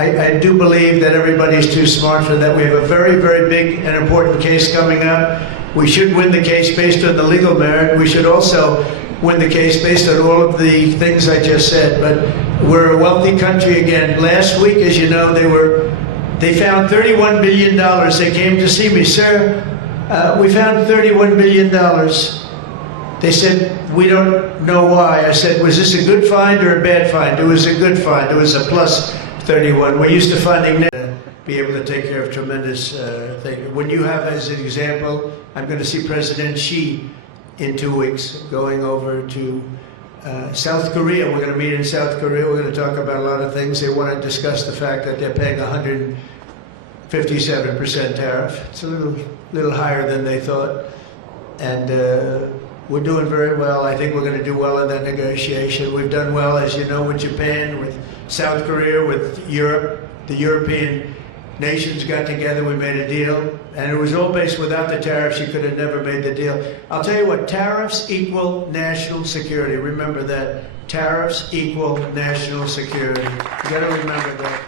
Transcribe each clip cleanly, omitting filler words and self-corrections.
I do believe that everybody's too smart for that. We have a very, very big and important case coming up. We should win the case based on the legal merit. We should also win the case based on all of the things I just said. But we're a wealthy country again. Last week, as you know, they found $31 billion. They came to see me, sir. We found $31 billion. They said, we don't know why. I said, was this a good find or a bad find? It was a good find. It was a plus 31. We're used to finding net, be able to take care of tremendous things. When you have, as an example, I'm going to see President Xi in 2 weeks, going over to South Korea. We're going to meet in South Korea. We're going to talk about a lot of things. They want to discuss the fact that they're paying 157% tariff. It's a little higher than they thought. And we're doing very well. I think we're going to do well in that negotiation. We've done well, as you know, with Japan, with South Korea, with Europe. The European nations got together, we made a deal, and it was all based without the tariffs. You could have never made the deal. I'll tell you what, tariffs equal national security. Remember that. Tariffs equal national security. You got to remember that.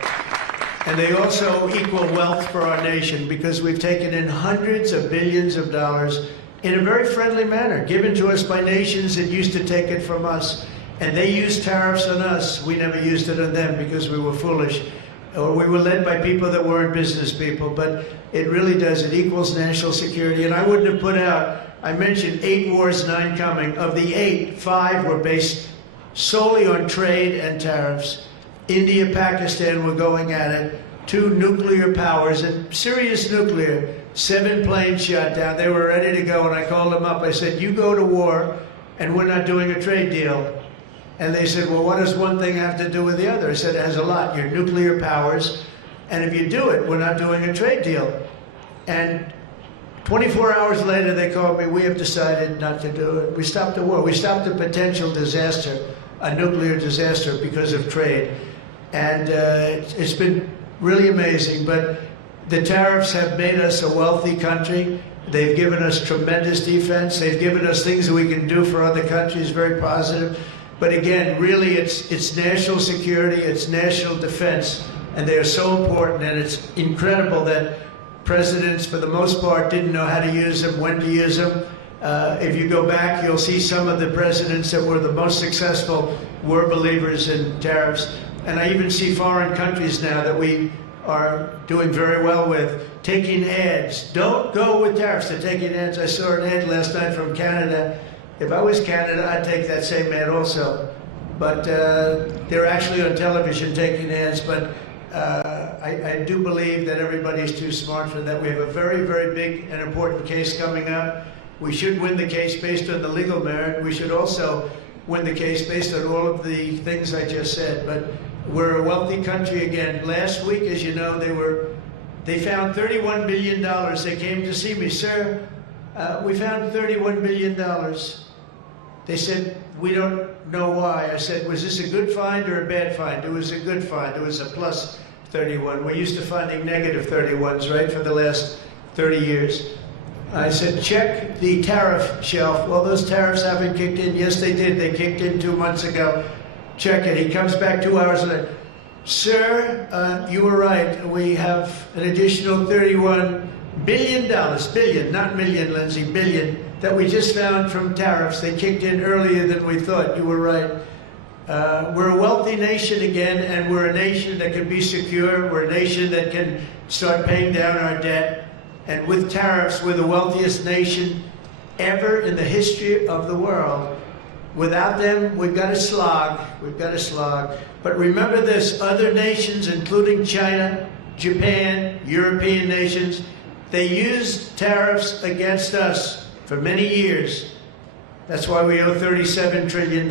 And they also equal wealth for our nation, because we've taken in hundreds of billions of dollars in a very friendly manner, given to us by nations that used to take it from us. And they used tariffs on us. We never used it on them because we were foolish. Or we were led by people that weren't business people. But it really does. It equals national security. And I wouldn't have put out, I mentioned 8 wars, 9 coming. Of the 8, 5 were based solely on trade and tariffs. India, Pakistan were going at it. 2 nuclear powers, and serious nuclear. 7 planes shot down. They were ready to go, and I called them up. I said, you go to war, and we're not doing a trade deal. And they said, well, what does one thing have to do with the other? I said, it has a lot. You're nuclear powers, and if you do it, we're not doing a trade deal. And 24 hours later, they called me, we have decided not to do it. We stopped the war. We stopped a potential disaster, a nuclear disaster, because of trade. And it's been really amazing. But the tariffs have made us a wealthy country. They've given us tremendous defense. They've given us things that we can do for other countries, very positive. But again, really, it's national security, it's national defense, and they are so important. And it's incredible that presidents, for the most part, didn't know how to use them, when to use them. If you go back, you'll see some of the presidents that were the most successful were believers in tariffs. And I even see foreign countries now that we are doing very well with, taking ads. Don't go with tariffs. They're taking ads. I saw an ad last night from Canada. If I was Canada, I'd take that same ad also. But they're actually on television taking ads. But I do believe that everybody's too smart for that. We have a very, very big and important case coming up. We should win the case based on the legal merit. We should also win the case based on all of the things I just said. But we're a wealthy country again. Last week, as you know, they found $31 billion. They came to see me, sir. We found $31 billion. They said, we don't know why. I said, was this a good find or a bad find? It was a good find. It was a plus 31. We're used to finding negative 31s, right, for the last 30 years. I said, check the tariff shelf. Well, those tariffs haven't kicked in. Yes, they did. They kicked in 2 months ago. Check it. He comes back 2 hours later. Sir, you were right. We have an additional $31 billion, billion, not million, Lindsay, billion, that we just found from tariffs. They kicked in earlier than we thought. You were right. We're a wealthy nation again, and we're a nation that can be secure. We're a nation that can start paying down our debt. And with tariffs, we're the wealthiest nation ever in the history of the world. Without them, we've got to slog. We've got to slog. But remember this, other nations, including China, Japan, European nations, they used tariffs against us for many years. That's why we owe $37 trillion.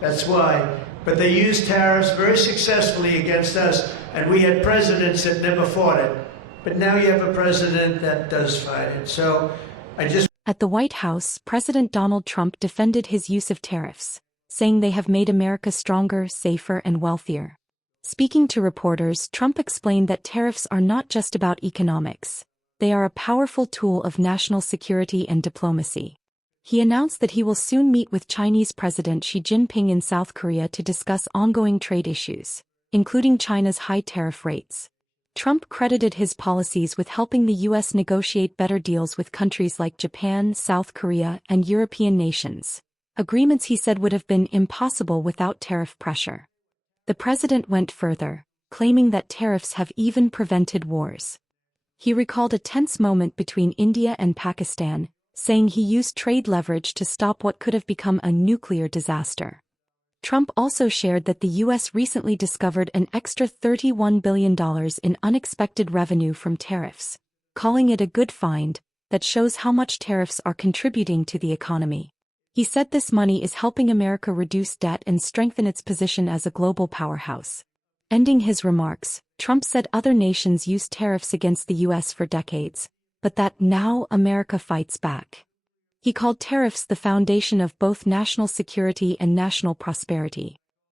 That's why. But they used tariffs very successfully against us, and we had presidents that never fought it. But now you have a president that does fight it. So I just... At the White House, President Donald Trump defended his use of tariffs, saying they have made America stronger, safer, and wealthier. Speaking to reporters, Trump explained that tariffs are not just about economics. They are a powerful tool of national security and diplomacy. He announced that he will soon meet with Chinese President Xi Jinping in South Korea to discuss ongoing trade issues. including China's high tariff rates. Trump credited his policies with helping the U.S. negotiate better deals with countries like Japan, South Korea, and European nations. Agreements he said would have been impossible without tariff pressure. The president went further, claiming that tariffs have even prevented wars. He recalled a tense moment between India and Pakistan, saying he used trade leverage to stop what could have become a nuclear disaster. Trump also shared that the U.S. recently discovered an extra $31 billion in unexpected revenue from tariffs, calling it a good find that shows how much tariffs are contributing to the economy. He said this money is helping America reduce debt and strengthen its position as a global powerhouse. Ending his remarks, Trump said other nations used tariffs against the U.S. for decades, but that now America fights back. He called tariffs the foundation of both national security and national prosperity.